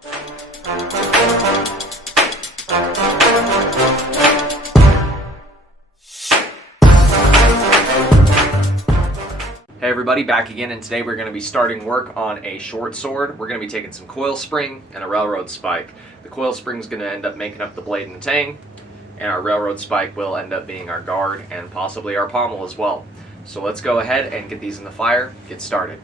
Hey everybody, back again, and today we're going to be starting work on a short sword. We're going to be taking some coil spring and a railroad spike. The coil spring is going to end up making up the blade and the tang, and our railroad spike will end up being our guard and possibly our pommel as well. So let's go ahead and get these in the fire, get started.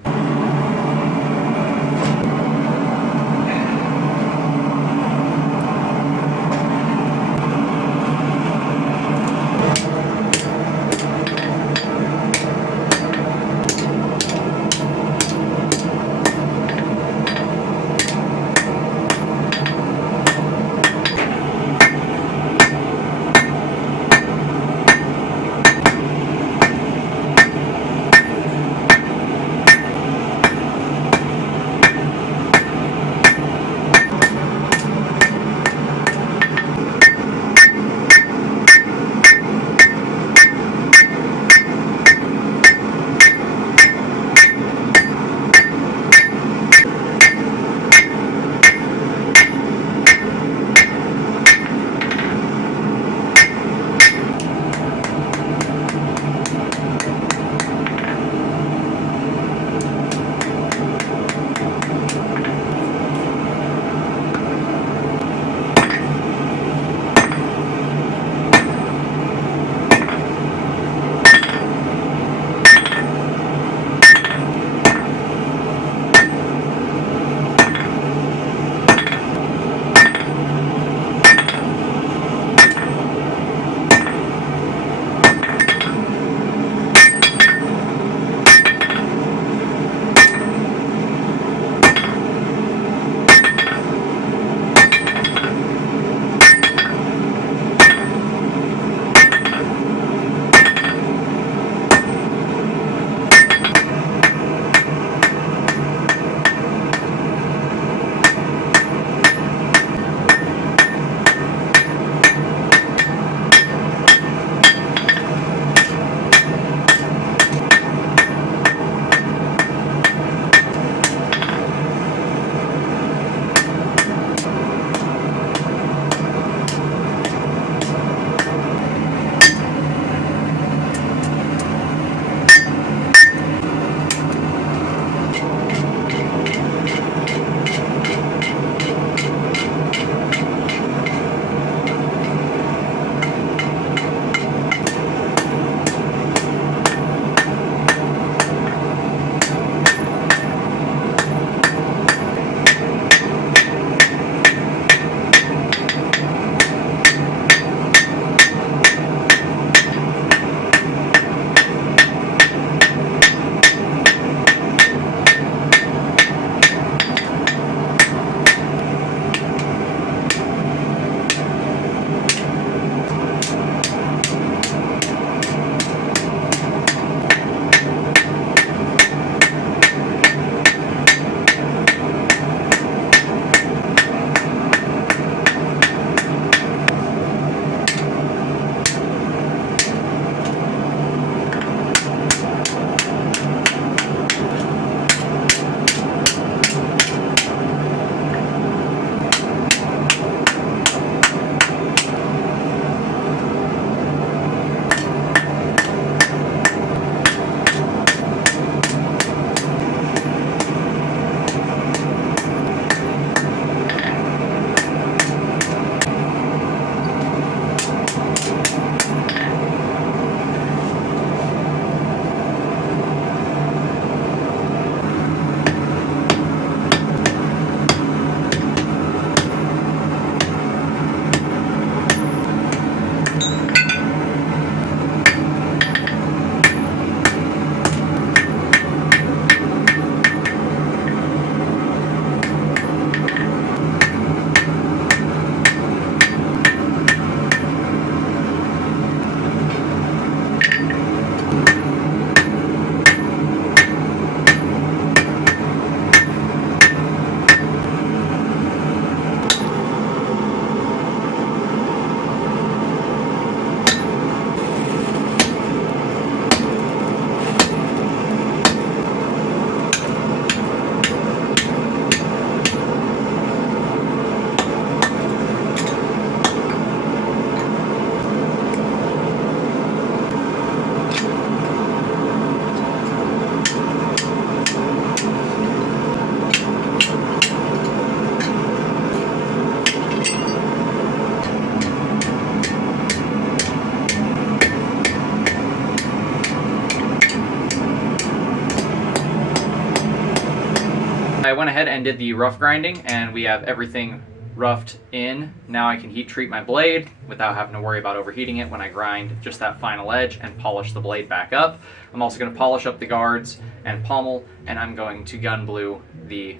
I went ahead and did the rough grinding, and we have everything roughed in. Now I can heat treat my blade without having to worry about overheating it when I grind just that final edge and polish the blade back up. I'm also going to polish up the guards and pommel, and I'm going to gun blue the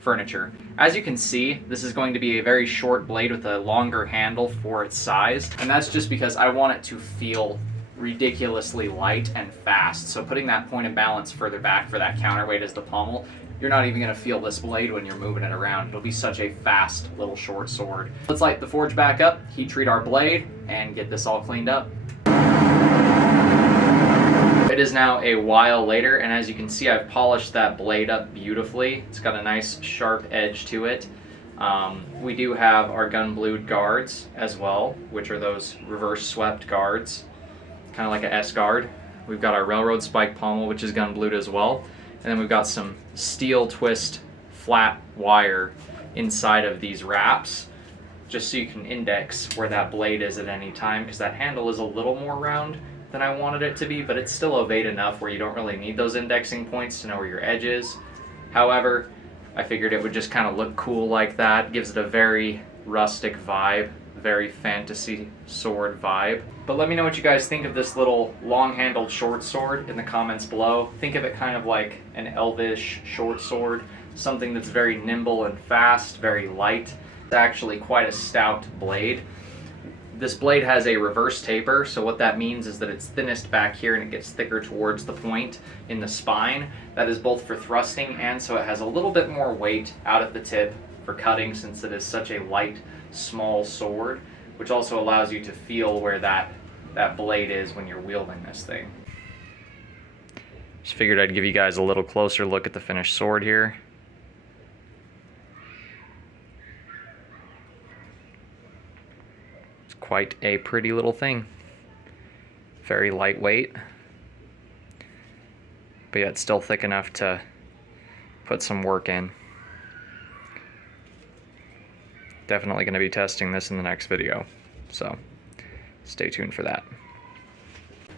furniture. As you can see, this is going to be a very short blade with a longer handle for its size, and that's just because I want it to feel ridiculously light and fast. So putting that point of balance further back for that counterweight as the pommel, you're not even going to feel this blade when you're moving it around. It'll be such a fast little short sword. Let's light the forge back up, heat treat our blade, and get this all cleaned up. It is now a while later, and as you can see, I've polished that blade up beautifully. It's got a nice sharp edge to it. We do have our gun blued guards as well, which are those reverse swept guards, kind of like a S guard. We've got our railroad spike pommel, which is gun blued as well. And then we've got some steel twist flat wire inside of these wraps, just so you can index where that blade is at any time, because that handle is a little more round than I wanted it to be, but it's still ovate enough where you don't really need those indexing points to know where your edge is. However, I figured it would just kind of look cool like that. Gives it a very rustic vibe, very fantasy sword vibe. But let me know what you guys think of this little long-handled short sword in the comments below. Think of it kind of like an elvish short sword, something that's very nimble and fast, very light. It's actually quite a stout blade. This blade has a reverse taper, so what that means is that it's thinnest back here and it gets thicker towards the point in the spine. That is both for thrusting and so it has a little bit more weight out at the tip for cutting, since it is such a light, small sword, which also allows you to feel where that blade is when you're wielding this thing. Just figured I'd give you guys a little closer look at the finished sword here. It's quite a pretty little thing. Very lightweight, but yet still thick enough to put some work in. Definitely going to be testing this in the next video, so stay tuned for that.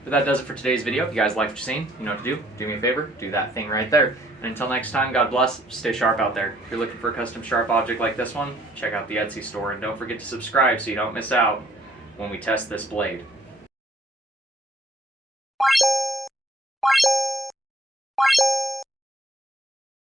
But that does it for today's video. If you guys liked what you've seen, you know what to do. Do me a favor, do that thing right there. And until next time, God bless, stay sharp out there. If you're looking for a custom sharp object like this one, check out the Etsy store, and don't forget to subscribe so you don't miss out when we test this blade.